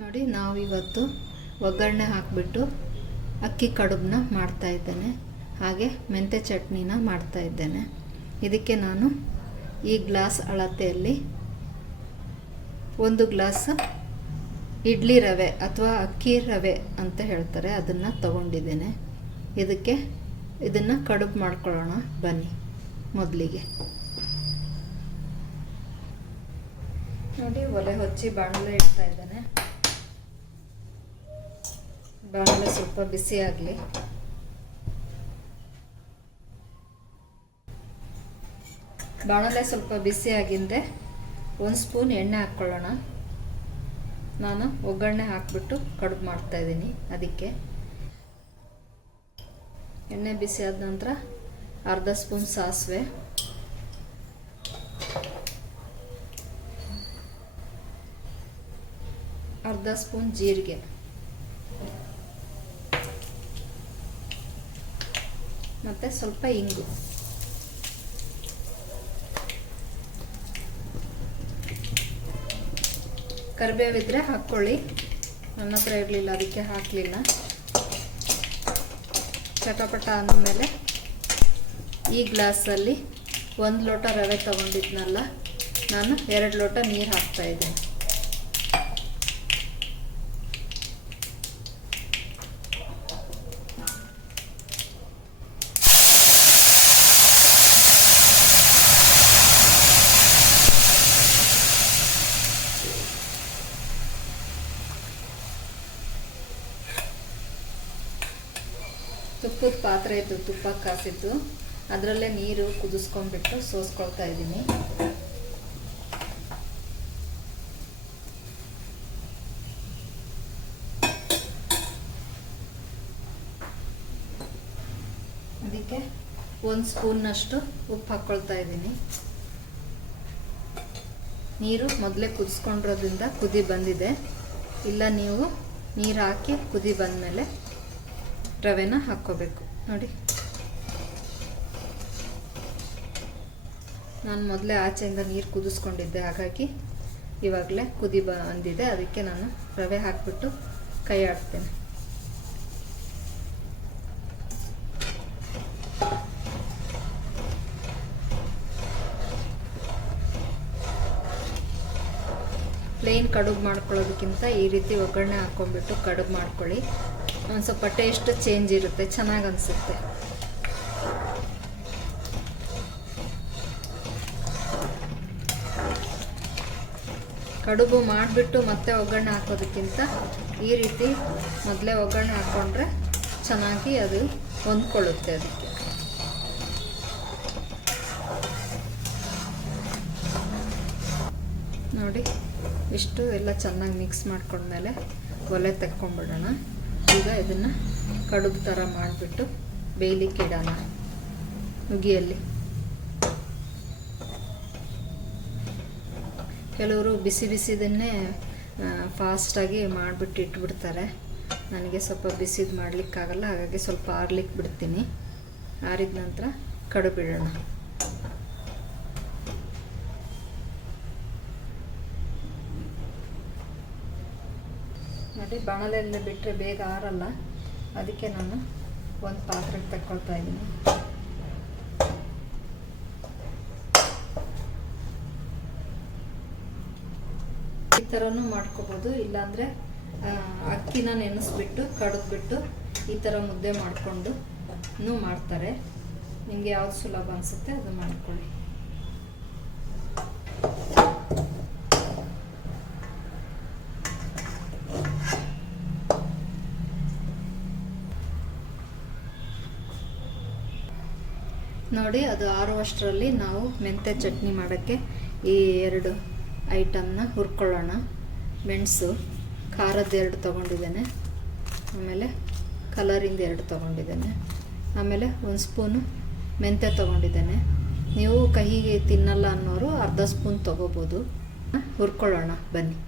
ನೋಡಿ, ನಾವಿವತ್ತು ಒಗ್ಗರಣೆ ಹಾಕಿಬಿಟ್ಟು ಅಕ್ಕಿ ಕಡುಬನ್ನ ಮಾಡ್ತಾ ಇದ್ದೇನೆ. ಹಾಗೆ ಮೆಂತ್ಯ ಚಟ್ನಿನ ಮಾಡ್ತಾ ಇದ್ದೇನೆ. ಇದಕ್ಕೆ ನಾನು ಈ ಗ್ಲಾಸ್ ಅಳತೆಯಲ್ಲಿ 1 ಗ್ಲಾಸ್ ಇಡ್ಲಿ ರವೆ ಅಥವಾ ಅಕ್ಕಿ ರವೆ ಅಂತ ಹೇಳ್ತಾರೆ, ಅದನ್ನು ತಗೊಂಡಿದ್ದೇನೆ. ಇದನ್ನು ಕಡುಬು ಮಾಡ್ಕೊಳ್ಳೋಣ ಬನ್ನಿ. ಮೊದಲಿಗೆ ನೋಡಿ, ಒಲೆ ಹಚ್ಚಿ ಬಾಣಲೆ ಇಡ್ತಾ ಇದ್ದೇನೆ. ಬಾಣಲೆ ಸ್ವಲ್ಪ ಬಿಸಿ ಆಗಲಿ. ಬಾಣಲೆ ಸ್ವಲ್ಪ ಬಿಸಿ ಆಗಿಂದೆ 1 ಸ್ಪೂನ್ ಎಣ್ಣೆ ಹಾಕ್ಕೊಳ್ಳೋಣ. ನಾನು ಒಗ್ಗರಣೆ ಹಾಕಿಬಿಟ್ಟು ಕಡುಬು ಮಾಡ್ತಾ ಇದ್ದೀನಿ. ಅದಕ್ಕೆ ಎಣ್ಣೆ ಬಿಸಿ ಆದ ನಂತರ ಅರ್ಧ ಸ್ಪೂನ್ ಸಾಸಿವೆ, ಅರ್ಧ ಸ್ಪೂನ್ ಜೀರಿಗೆ, ಮತ್ತು ಸ್ವಲ್ಪ ಇಂಗು, ಕರಿಬೇವಿದ್ರೆ ಹಾಕ್ಕೊಳ್ಳಿ. ನನ್ನ ಹತ್ರ ಇರಲಿಲ್ಲ, ಅದಕ್ಕೆ ಹಾಕಲಿಲ್ಲ. ಚಟಪಟ ಅಂದಮೇಲೆ ಈ ಗ್ಲಾಸಲ್ಲಿ 1 ಲೋಟ ರವೆ ತೊಗೊಂಡಿದ್ನಲ್ಲ, ನಾನು 2 ಲೋಟ ನೀರು ಹಾಕ್ತಾಯಿದ್ದೇನೆ. ತುಪ್ಪದ ಪಾತ್ರೆ ಇತ್ತು, ತುಪ್ಪ ಕಾಸಿತ್ತು, ಅದರಲ್ಲೇ ನೀರು ಕುದಿಸ್ಕೊಂಡ್ಬಿಟ್ಟು ಸೋಸ್ಕೊಳ್ತಾ ಇದ್ದೀನಿ. ಅದಕ್ಕೆ 1 ಸ್ಪೂನ್ನಷ್ಟು ಉಪ್ಪು ಹಾಕ್ಕೊಳ್ತಾ ಇದ್ದೀನಿ. ನೀರು ಮೊದಲೇ ಕುದಿಸ್ಕೊಂಡಿರೋದ್ರಿಂದ ಕುದಿ ಬಂದಿದೆ. ಇಲ್ಲ, ನೀವು ನೀರು ಹಾಕಿ ಕುದಿ ಬಂದಮೇಲೆ ರವೆನ ಹಾಕ್ಕೋಬೇಕು. ನೋಡಿ, ನಾನು ಮೊದಲೇ ಆಚೆಯಿಂದ ನೀರು ಕುದಿಸ್ಕೊಂಡಿದ್ದೆ, ಹಾಗಾಗಿ ಇವಾಗಲೇ ಕುದಿ ಬಂದಿದೆ. ಅದಕ್ಕೆ ನಾನು ರವೆ ಹಾಕಿಬಿಟ್ಟು ಕೈ ಆಡ್ತೇನೆ. ಪ್ಲೇನ್ ಕಡುಬು ಮಾಡ್ಕೊಳ್ಳೋದಕ್ಕಿಂತ ಈ ರೀತಿ ಒಗ್ಗರಣೆ ಹಾಕ್ಕೊಂಡ್ಬಿಟ್ಟು ಕಡುಬು ಮಾಡ್ಕೊಳ್ಳಿ. ಒಂದು ಸ್ವಲ್ಪ ಟೇಸ್ಟ್ ಚೇಂಜ್ ಇರುತ್ತೆ, ಚೆನ್ನಾಗಿ ಅನಿಸುತ್ತೆ. ಕಡುಬು ಮಾಡಿಬಿಟ್ಟು ಮತ್ತೆ ಒಗ್ಗರಣೆ ಹಾಕೋದಕ್ಕಿಂತ ಈ ರೀತಿ ಮೊದಲೇ ಒಗ್ಗರಣೆ ಹಾಕ್ಕೊಂಡ್ರೆ ಚೆನ್ನಾಗಿ ಅದು ಹೊಂದ್ಕೊಳ್ಳುತ್ತೆ. ಅದಕ್ಕೆ ನೋಡಿ, ಇಷ್ಟು ಎಲ್ಲ ಚೆನ್ನಾಗಿ ಮಿಕ್ಸ್ ಮಾಡ್ಕೊಂಡ್ಮೇಲೆ ಒಲೆ ತೆಕ್ಕೊಂಡ್ಬಿಡೋಣ. ಈಗ ಇದನ್ನು ಕಡುಬು ಥರ ಮಾಡಿಬಿಟ್ಟು ಬೇಯಲಿಕ್ಕೆ ಇಡೋಣ ನುಗ್ಗಿಯಲ್ಲಿ. ಕೆಲವರು ಬಿಸಿ ಬಿಸಿದನ್ನೇ ಫಾಸ್ಟಾಗಿ ಮಾಡಿಬಿಟ್ಟು ಇಟ್ಬಿಡ್ತಾರೆ. ನನಗೆ ಸ್ವಲ್ಪ ಬಿಸಿದು ಮಾಡಲಿಕ್ಕಾಗಲ್ಲ, ಹಾಗಾಗಿ ಸ್ವಲ್ಪ ಆರ್ಲಿಕ್ಕೆ ಬಿಡ್ತೀನಿ. ಆರಿದ ನಂತರ ಕಡುಬು ಇಡೋಣ. ನೋಡಿ, ಬಾಣಲೆಲ್ಲ ಬಿಟ್ಟರೆ ಬೇಗ ಆರಲ್ಲ, ಅದಕ್ಕೆ ನಾನು ಒಂದು ಪಾತ್ರೆಗೆ ತಗೊಳ್ತಾ ಇದ್ದೀನಿ. ಈ ಥರನೂ ಮಾಡ್ಕೋಬೋದು, ಇಲ್ಲಾಂದರೆ ಅಕ್ಕಿನ ನೆನೆಸ್ಬಿಟ್ಟು ಕಡಿದ್ಬಿಟ್ಟು ಈ ಥರ ಮುದ್ದೆ ಮಾಡಿಕೊಂಡು ಮಾಡ್ತಾರೆ. ನಿಮಗೆ ಯಾವ್ದು ಸುಲಭ ಅನಿಸುತ್ತೆ ಅದು ಮಾಡ್ಕೊಳ್ಳಿ. ನೋಡಿ, ಅದು ಆರುವಷ್ಟರಲ್ಲಿ ನಾವು ಮೆಂತ್ಯ ಚಟ್ನಿ ಮಾಡೋಕ್ಕೆ ಈ 2 ಐಟಮ್ನ ಹುರ್ಕೊಳ್ಳೋಣ. ಮೆಣಸು ಖಾರದ 2 ತೊಗೊಂಡಿದ್ದೇನೆ, ಆಮೇಲೆ ಕಲರಿಂದ 2 ತೊಗೊಂಡಿದ್ದೇನೆ, ಆಮೇಲೆ 1 ಸ್ಪೂನು ಮೆಂತ್ಯ ತೊಗೊಂಡಿದ್ದೇನೆ. ನೀವು ಕಹಿಗೆ ತಿನ್ನಲ್ಲ ಅನ್ನೋರು ಅರ್ಧ ಸ್ಪೂನ್ ತೊಗೋಬೋದು. ಹುರ್ಕೊಳ್ಳೋಣ ಬನ್ನಿ.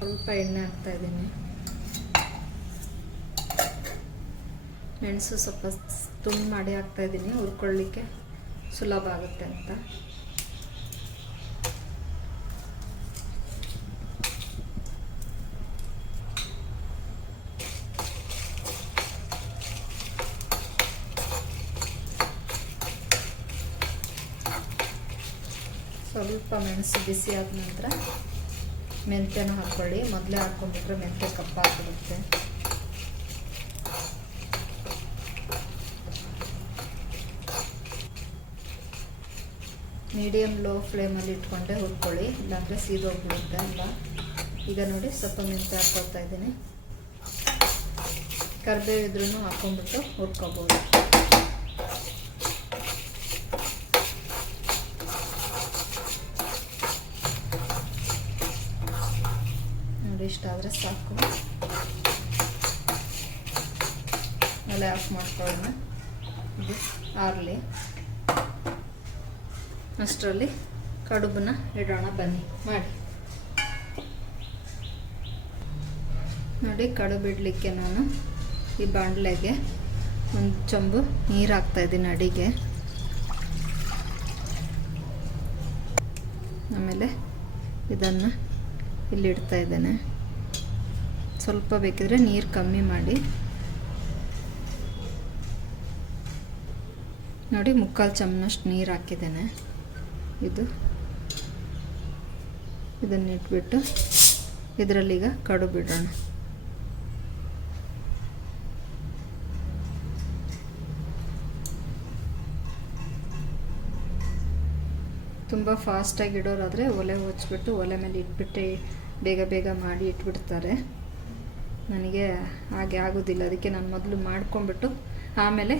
ಸ್ವಲ್ಪ ಎಣ್ಣೆ ಹಾಕ್ತಾ ಇದ್ದೀನಿ. ಮೆಣಸು ಸ್ವಲ್ಪ ತುಂಡು ಮಾಡಿ ಹಾಕ್ತಾಯಿದ್ದೀನಿ, ಹುರ್ಕೊಳ್ಳಿಕ್ಕೆ ಸುಲಭ ಆಗುತ್ತೆ ಅಂತ. ಸ್ವಲ್ಪ ಮೆಣಸು ಬಿಸಿ ಆದ ನಂತರ ಮೆಂತ್ಯನ ಹಾಕ್ಕೊಳ್ಳಿ. ಮೊದಲೇ ಹಾಕ್ಕೊಂಡ್ಬಿಟ್ರೆ ಮೆಂತ್ಯ ಕಪ್ಪಾಗ್ಬಿಡುತ್ತೆ. ಮೀಡಿಯಮ್ ಲೋ ಫ್ಲೇಮಲ್ಲಿ ಇಟ್ಕೊಂಡೆ ಹುರ್ಕೊಳ್ಳಿ, ಇಲ್ಲಾಂದರೆ ಸೀದೋಗ್ಬಿಡುತ್ತೆ ಅಲ್ಲ. ಈಗ ನೋಡಿ ಸ್ವಲ್ಪ ಮೆಂತ್ಯ ಹಾಕ್ಕೊಳ್ತಾ ಇದ್ದೀನಿ. ಕರಿಬೇವು ಇದ್ರೂ ಹಾಕ್ಕೊಂಡ್ಬಿಟ್ಟು ಹುರ್ಕೊಬೋದು. ಇಷ್ಟ ಆದರೆ ಸಾಕು. ಒಲೆ ಆಫ್ ಮಾಡ್ಕೊಳ್ಳೋಣ, ಇದು ಆರಲಿ. ಅಷ್ಟರಲ್ಲಿ ಕಡುಬನ್ನ ಇಡೋಣ, ಬನ್ನಿ ಮಾಡಿ. ನೋಡಿ, ಕಡುಬು ಇಡಲಿಕ್ಕೆ ನಾನು ಈ ಬಾಣಲೆಗೆ ಒಂದು ಚೊಂಬು ನೀರು ಹಾಕ್ತಾಯಿದ್ದೀನಿ ಅಡಿಗೆ. ಆಮೇಲೆ ಇದನ್ನು ಇಲ್ಲಿ ಇಡ್ತಾ ಇದ್ದೇನೆ. ಸ್ವಲ್ಪ ಬೇಕಿದ್ರೆ ನೀರು ಕಮ್ಮಿ ಮಾಡಿ. ನೋಡಿ, 3/4 ಚಮಚನಷ್ಟು ನೀರು ಹಾಕಿದ್ದೇನೆ. ಇದನ್ನು ಇಟ್ಬಿಟ್ಟು ಇದರಲ್ಲೀಗ ಕಡುಬು ಇಡೋಣ. ತುಂಬ ಫಾಸ್ಟಾಗಿ ಇಡೋರಾದರೆ ಒಲೆ ಹೊಚ್ಬಿಟ್ಟು ಒಲೆ ಮೇಲೆ ಇಟ್ಬಿಟ್ಟು ಬೇಗ ಬೇಗ ಮಾಡಿ ಇಟ್ಬಿಡ್ತಾರೆ. ನನಗೆ ಹಾಗೆ ಆಗೋದಿಲ್ಲ, ಅದಕ್ಕೆ ನಾನು ಮೊದಲು ಮಾಡ್ಕೊಂಡ್ಬಿಟ್ಟು ಆಮೇಲೆ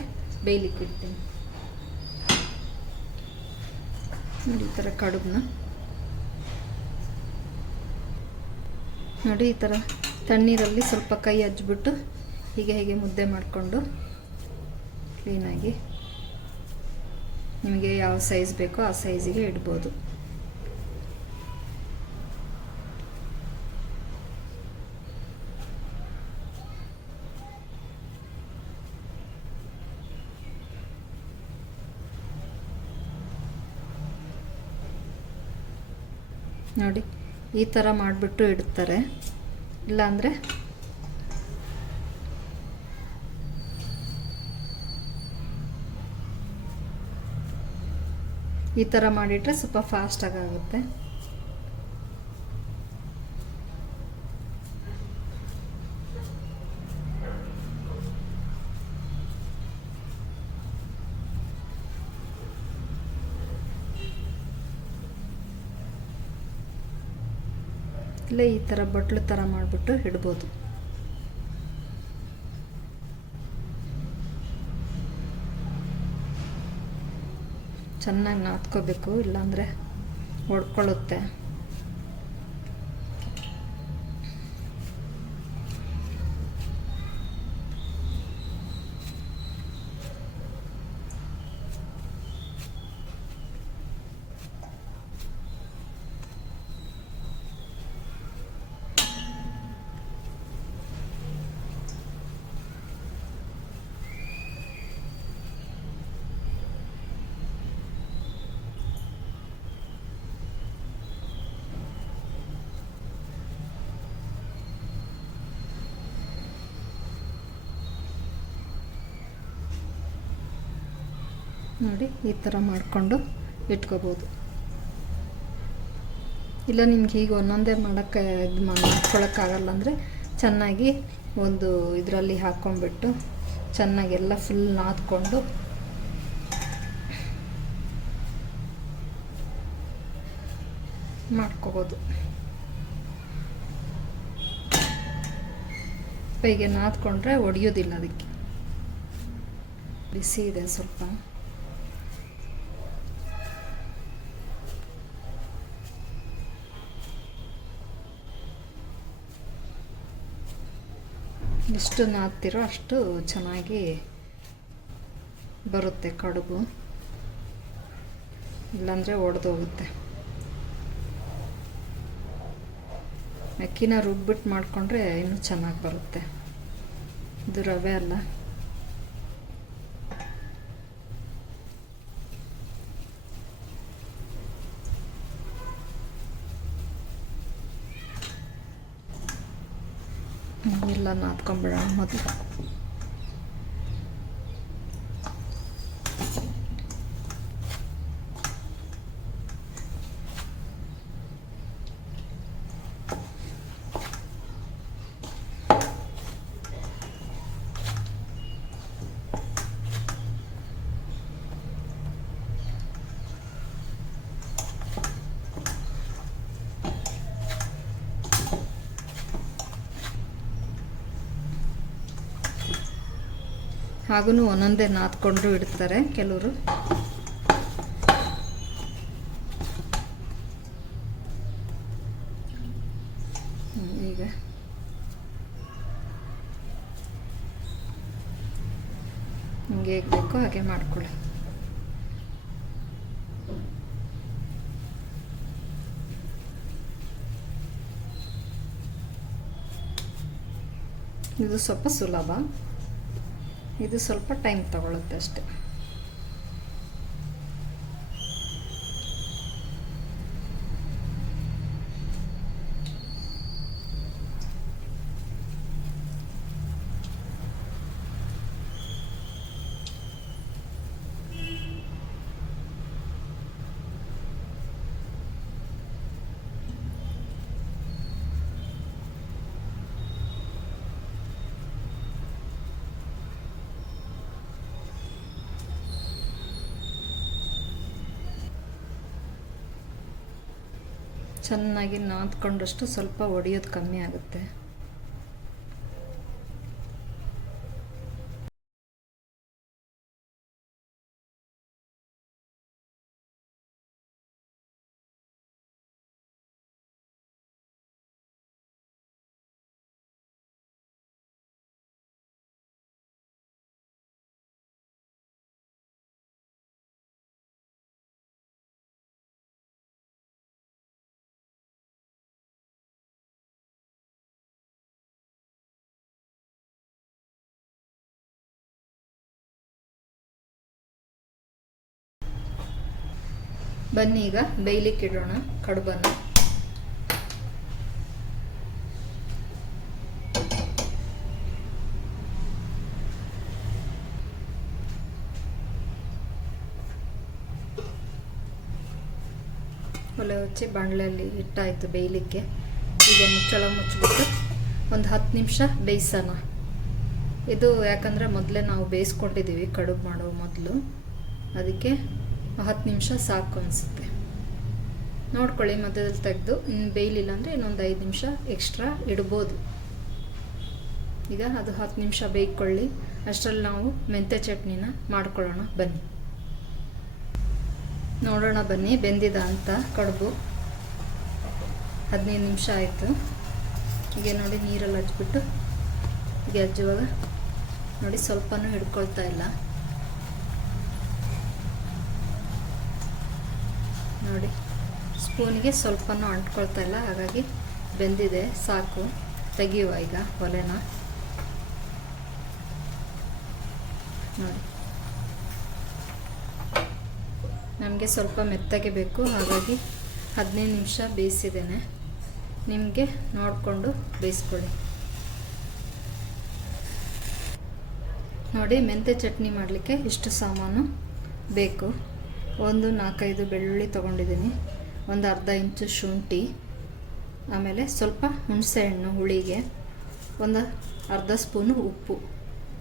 ಬೇಯಲಿಕ್ಕೆ ಇಡ್ತೀನಿ. ನೋಡಿ, ಈ ಥರ ಕಡುಬನ್ನ ನೋಡಿ, ಈ ಥರ ತಣ್ಣೀರಲ್ಲಿ ಸ್ವಲ್ಪ ಕೈ ಹಚ್ಬಿಟ್ಟು ಹೀಗೆ ಮುದ್ದೆ ಮಾಡಿಕೊಂಡು ಕ್ಲೀನಾಗಿ ನಿಮಗೆ ಯಾವ ಸೈಜ್ ಬೇಕೋ ಆ ಸೈಜಿಗೆ ಇಡ್ಬೋದು. ನೋಡಿ, ಈ ಥರ ಮಾಡಿಬಿಟ್ಟು ಇಡ್ತಾರೆ. ಇಲ್ಲಾಂದರೆ ಈ ಥರ ಮಾಡಿಟ್ರೆ ಸ್ವಲ್ಪ ಫಾಸ್ಟಾಗಿ ಆಗುತ್ತೆ. ಇಲ್ಲ, ಈ ಥರ ಬಟ್ಲು ಥರ ಮಾಡಿಬಿಟ್ಟು ಇಡ್ಬೋದು. ಚೆನ್ನಾಗಿ ನಾದ್ಕೋಬೇಕು, ಇಲ್ಲಾಂದರೆ ಒಡ್ಕೊಳ್ಳುತ್ತೆ. ನೋಡಿ, ಈ ಥರ ಮಾಡಿಕೊಂಡು ಇಟ್ಕೋಬೋದು. ಇಲ್ಲ ನಿಮ್ಗೆ ಈಗ ಒಂದೊಂದೇ ಮಾಡೋಕ್ಕೆ ಮಾಡ್ಕೊಳಕ್ಕಾಗಲ್ಲ ಅಂದರೆ ಚೆನ್ನಾಗಿ ಒಂದು ಇದರಲ್ಲಿ ಹಾಕ್ಕೊಂಡ್ಬಿಟ್ಟು ಚೆನ್ನಾಗೆಲ್ಲ ಫುಲ್ ನಾದ್ಕೊಂಡು ಮಾಡ್ಕೋಬೋದು. ಹೀಗೆ ನಾದ್ಕೊಂಡ್ರೆ ಒಡೆಯೋದಿಲ್ಲ. ಅದಕ್ಕೆ ಬಿಸಿ ಇದೆ ಸ್ವಲ್ಪ. ಎಷ್ಟು ನಾದ್ತಿರೋ ಅಷ್ಟು ಚೆನ್ನಾಗಿ ಬರುತ್ತೆ ಕಡುಬು, ಇಲ್ಲಾಂದರೆ ಒಡೆದೋಗುತ್ತೆ. ಅಕ್ಕಿನ ರುಬ್ಬಿಟ್ಟು ಮಾಡಿಕೊಂಡ್ರೆ ಇನ್ನೂ ಚೆನ್ನಾಗಿ ಬರುತ್ತೆ. ಇದು ರವೆ ಅಲ್ಲ, ಎಲ್ಲ ನಾದ್ಕೊಂಬಿಡೋಣ ಮೊದಲು. ಹಾಗೂ ಒಂದೊಂದೇ ನಾದ್ಕೊಂಡು ಇಡ್ತಾರೆ ಕೆಲವರು. ಈಗ ನಿಮಗೆ ಹೇಗೆ ಬೇಕೋ ಹಾಗೆ ಮಾಡ್ಕೊಳ್ಳಿ. ಇದು ಸ್ವಲ್ಪ ಸುಲಭ, ಇದು ಸ್ವಲ್ಪ ಟೈಮ್ ತಗೊಳುತ್ತೆ ಅಷ್ಟೆ. ಚೆನ್ನಾಗಿ ನಾದ್ಕೊಂಡಷ್ಟು ಸ್ವಲ್ಪ ಒಡೆಯೋದು ಕಮ್ಮಿ ಆಗುತ್ತೆ. ಬನ್ನಿ ಈಗ ಬೇಯಲಿಕ್ಕೆ ಇಡೋಣ ಕಡುಬನ್ನು. ಒಲೆ ಹಚ್ಚಿ ಬಾಣಲೆಯಲ್ಲಿ ಇಟ್ಟಾಯಿತು ಬೇಯಲಿಕ್ಕೆ. ಈಗ ಮುಚ್ಚಳ ಮುಚ್ಚಿಬಿಟ್ಟು ಒಂದು 10 ನಿಮಿಷ ಬೇಯಿಸೋಣ. ಇದು ಯಾಕಂದರೆ ಮೊದಲೇ ನಾವು ಬೇಯಿಸ್ಕೊಂಡಿದ್ದೀವಿ ಕಡುಬು ಮಾಡೋ ಮೊದಲು, ಅದಕ್ಕೆ 10 ನಿಮಿಷ ಸಾಕು ಅನಿಸುತ್ತೆ. ನೋಡ್ಕೊಳ್ಳಿ ಮಧ್ಯದಲ್ಲಿ ತೆಗೆದು, ಇನ್ನು ಬೇಯಲಿಲ್ಲ ಅಂದರೆ ಇನ್ನೊಂದು 5 ನಿಮಿಷ ಎಕ್ಸ್ಟ್ರಾ ಇಡ್ಬೋದು. ಈಗ ಅದು 10 ನಿಮಿಷ ಬೇಯ್ಕೊಳ್ಳಿ. ಅಷ್ಟರಲ್ಲಿ ನಾವು ಮೆಂತ್ಯ ಚಟ್ನಿನ ಮಾಡ್ಕೊಳ್ಳೋಣ ಬನ್ನಿ. ನೋಡೋಣ ಬನ್ನಿ ಬೆಂದಿದ ಅಂತ ಕಡುಬು. 15 ನಿಮಿಷ ಆಯಿತು. ಈಗ ನೋಡಿ ನೀರಲ್ಲಿ ಹಚ್ಬಿಟ್ಟು ಈಗ ಹಚ್ಚುವಾಗ ನೋಡಿ ಸ್ವಲ್ಪನೂ ಹಿಡ್ಕೊಳ್ತಾ ಇಲ್ಲ. ನೋಡಿ ಸ್ಪೂನಿಗೆ ಸ್ವಲ್ಪನೂ ಅಂಟ್ಕೊಳ್ತಾ ಇಲ್ಲ, ಹಾಗಾಗಿ ಬೆಂದಿದೆ. ಸಾಕು, ತೆಗೆಯುವ ಈಗ ಒಲೆನ. ನೋಡಿ ನಮಗೆ ಸ್ವಲ್ಪ ಮೆತ್ತಗೆ ಬೇಕು, ಹಾಗಾಗಿ 15 ನಿಮಿಷ ಬೇಯಿಸಿದ್ದೇನೆ. ನಿಮಗೆ ನೋಡಿಕೊಂಡು ಬೇಯಿಸ್ಕೊಳ್ಳಿ. ನೋಡಿ ಮೆಂತ್ಯ ಚಟ್ನಿ ಮಾಡಲಿಕ್ಕೆ ಇಷ್ಟು ಸಾಮಾನು ಬೇಕು. ಒಂದು 4-5 ಬೆಳ್ಳುಳ್ಳಿ ತೊಗೊಂಡಿದ್ದೀನಿ, ಒಂದು ಅರ್ಧ ಇಂಚು ಶುಂಠಿ, ಆಮೇಲೆ ಸ್ವಲ್ಪ ಹುಣಸೆಹಣ್ಣು ಹುಳಿಗೆ, ಒಂದು ಅರ್ಧ ಸ್ಪೂನು ಉಪ್ಪು.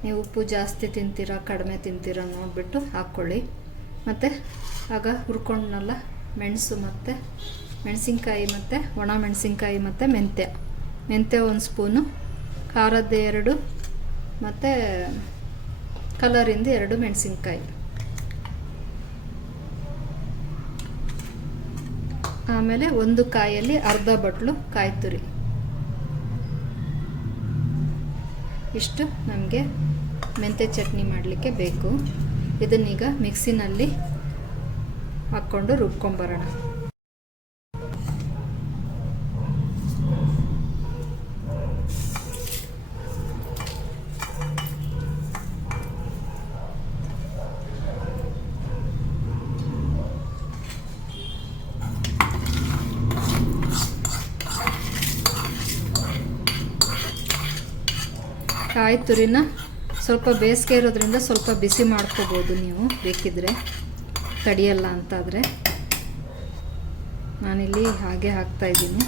ನೀವು ಉಪ್ಪು ಜಾಸ್ತಿ ತಿಂತೀರಾ ಕಡಿಮೆ ತಿಂತೀರಾ ನೋಡಿಬಿಟ್ಟು ಹಾಕ್ಕೊಳ್ಳಿ. ಮತ್ತು ಆಗ ಹುರ್ಕೊಂಡ್ನಲ್ಲ ಮೆಣಸು ಮತ್ತು ಮೆಣಸಿನ್ಕಾಯಿ ಮತ್ತು ಒಣ ಮೆಣಸಿನ್ಕಾಯಿ ಮತ್ತು ಮೆಂತ್ಯ 1 ಸ್ಪೂನು, ಖಾರದ್ದು 2 ಮತ್ತು ಕಲರಿಂದ 2 ಮೆಣಸಿನ್ಕಾಯಿ, ಆಮೇಲೆ 1 ಕಾಯಲ್ಲಿ ಅರ್ಧ ಬಟ್ಲು ಕಾಯಿ ತುರಿ. ಇಷ್ಟು ನಮಗೆ ಮೆಂತ್ಯ ಚಟ್ನಿ ಮಾಡಲಿಕ್ಕೆ ಬೇಕು. ಇದನ್ನೀಗ ಮಿಕ್ಸಿನಲ್ಲಿ ಹಾಕ್ಕೊಂಡು ರುಬ್ಕೊಂಬರೋಣ. ಕಾಯಿ ತುರಿನ ಸ್ವಲ್ಪ ಬೇಸಿಗೆ ಇರೋದ್ರಿಂದ ಸ್ವಲ್ಪ ಬಿಸಿ ಮಾಡ್ಕೋಬೋದು ನೀವು ಬೇಕಿದ್ರೆ, ತಡಿಯಲ್ಲ ಅಂತಾದರೆ. ನಾನಿಲ್ಲಿ ಹಾಗೆ ಹಾಕ್ತಾಯಿದ್ದೀನಿ.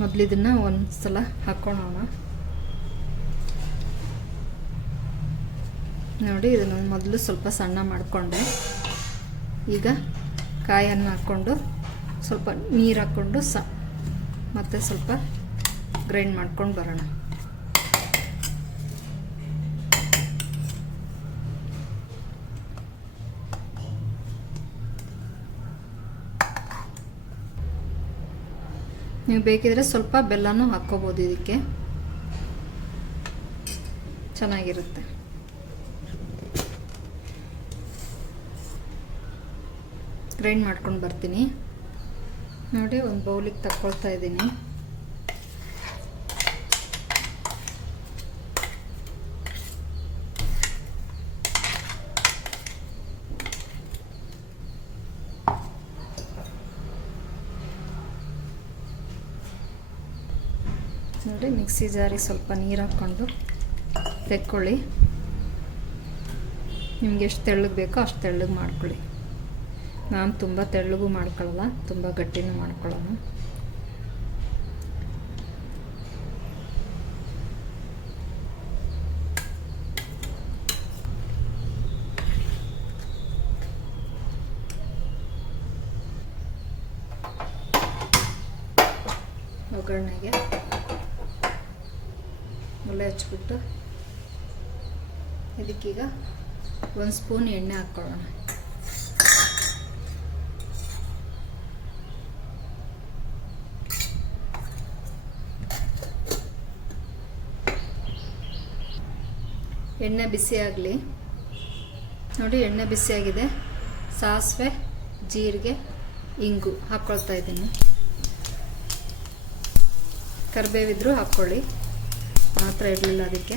ಮೊದಲು ಇದನ್ನು ಒಂದು ಸಲ ಹಾಕ್ಕೊಳ್ಳೋಣ. ನೋಡಿ, ಇದನ್ನು ಮೊದಲು ಸ್ವಲ್ಪ ಸಣ್ಣ ಮಾಡಿಕೊಂಡೆ. ಈಗ ಕಾಯನ್ನು ಹಾಕ್ಕೊಂಡು ಸ್ವಲ್ಪ ನೀರು ಹಾಕ್ಕೊಂಡು ಮತ್ತು ಸ್ವಲ್ಪ ಗ್ರೈಂಡ್ ಮಾಡ್ಕೊಂಡು ಬರೋಣ. ನೀವು ಬೇಕಿದ್ರೆ ಸ್ವಲ್ಪ ಬೆಲ್ಲನೂ ಹಾಕ್ಕೋಬೋದು, ಇದಕ್ಕೆ ಚೆನ್ನಾಗಿರುತ್ತೆ. ಗ್ರೈಂಡ್ ಮಾಡ್ಕೊಂಡು ಬರ್ತೀನಿ. ನೋಡಿ, ಒಂದು ಬೌಲಿಗೆ ತಗೊಳ್ತಾ ಇದ್ದೀನಿ. ನೋಡಿ, ಮಿಕ್ಸಿ ಜಾರಿಗೆ ಸ್ವಲ್ಪ ನೀರು ಹಾಕ್ಕೊಂಡು ತೆಕ್ಕೊಳ್ಳಿ. ನಿಮ್ಗೆ ಎಷ್ಟು ತೆಳ್ಳಗೆ ಬೇಕೋ ಅಷ್ಟು ತೆಳ್ಳಗೆ ಮಾಡ್ಕೊಳ್ಳಿ. ನಾನು ತುಂಬ ತೆಳ್ಳಗೂ ಮಾಡ್ಕೊಳ್ಳಲ್ಲ, ತುಂಬ ಗಟ್ಟಿನೂ ಮಾಡ್ಕೊಳ್ಳೋಣ. ಒಗ್ಗರಣೆಗೆ ಒಲೆ ಹಚ್ಬಿಟ್ಟು ಇದಕ್ಕೀಗ 1 ಸ್ಪೂನ್ ಎಣ್ಣೆ ಹಾಕ್ಕೊಳ್ಳೋಣ. ಎಣ್ಣೆ ಬಿಸಿ ಆಗಲಿ. ನೋಡಿ, ಎಣ್ಣೆ ಬಿಸಿಯಾಗಿದೆ. ಸಾಸಿವೆ, ಜೀರಿಗೆ, ಇಂಗು ಹಾಕ್ಕೊಳ್ತಾ ಇದ್ದೀನಿ. ಕರಿಬೇವಿದ್ರೂ ಹಾಕ್ಕೊಳ್ಳಿ, ಮಾತ್ರ ಇರಲಿಲ್ಲ ಅದಕ್ಕೆ.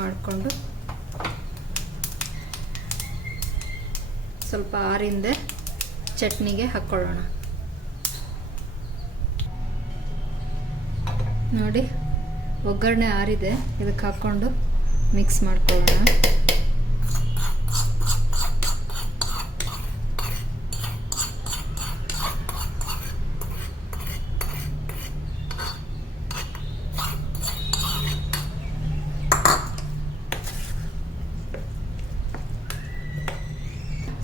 ಮಾಡಿಕೊಂಡು ಸ್ವಲ್ಪ ಆರಿಂದೆ ಚಟ್ನಿಗೆ ಹಾಕ್ಕೊಳ್ಳೋಣ. ನೋಡಿ, ಒಗ್ಗರಣೆ ಆರಿದೆ. ಇದಕ್ಕೆ ಹಾಕ್ಕೊಂಡು ಮಿಕ್ಸ್ ಮಾಡ್ಕೊಳ್ಳೋಣ.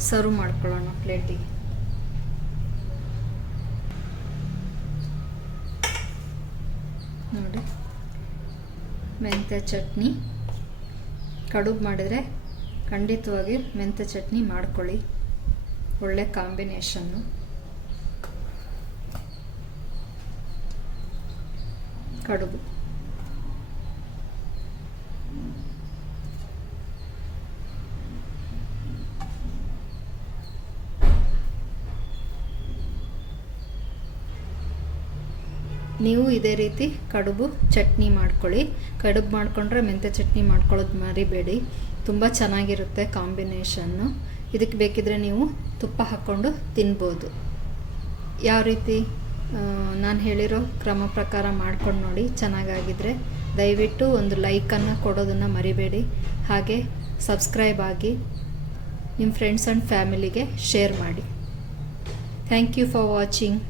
ಸರ್ವ್ ಮಾಡ್ಕೊಳ್ಳೋಣ ಪ್ಲೇಟಿಗೆ. ನೋಡಿ, ಮೆಂತ್ಯ ಚಟ್ನಿ. ಕಡುಬು ಮಾಡಿದರೆ ಖಂಡಿತವಾಗಿ ಮೆಂತ್ಯ ಚಟ್ನಿ ಮಾಡ್ಕೊಳ್ಳಿ, ಒಳ್ಳೆ ಕಾಂಬಿನೇಷನ್ನು. ಕಡುಬು ನೀವು ಇದೇ ರೀತಿ ಕಡುಬು ಚಟ್ನಿ ಮಾಡ್ಕೊಳ್ಳಿ. ಕಡುಬು ಮಾಡಿಕೊಂಡ್ರೆ ಮೆಂತ್ಯ ಚಟ್ನಿ ಮಾಡ್ಕೊಳ್ಳೋದು ಮರಿಬೇಡಿ, ತುಂಬ ಚೆನ್ನಾಗಿರುತ್ತೆ ಕಾಂಬಿನೇಷನ್ನು. ಇದಕ್ಕೆ ಬೇಕಿದ್ರೆ ನೀವು ತುಪ್ಪ ಹಾಕ್ಕೊಂಡು ತಿನ್ಬೋದು. ಯಾವ ರೀತಿ ನಾನು ಹೇಳಿರೋ ಕ್ರಮ ಪ್ರಕಾರ ಮಾಡ್ಕೊಂಡು ನೋಡಿ. ಚೆನ್ನಾಗಾಗಿದ್ದರೆ ದಯವಿಟ್ಟು ಒಂದು ಲೈಕನ್ನು ಕೊಡೋದನ್ನು ಮರಿಬೇಡಿ. ಹಾಗೆ ಸಬ್ಸ್ಕ್ರೈಬ್ ಆಗಿ ನಿಮ್ಮ ಫ್ರೆಂಡ್ಸ್ ಆ್ಯಂಡ್ ಫ್ಯಾಮಿಲಿಗೆ ಶೇರ್ ಮಾಡಿ. Thank you for watching.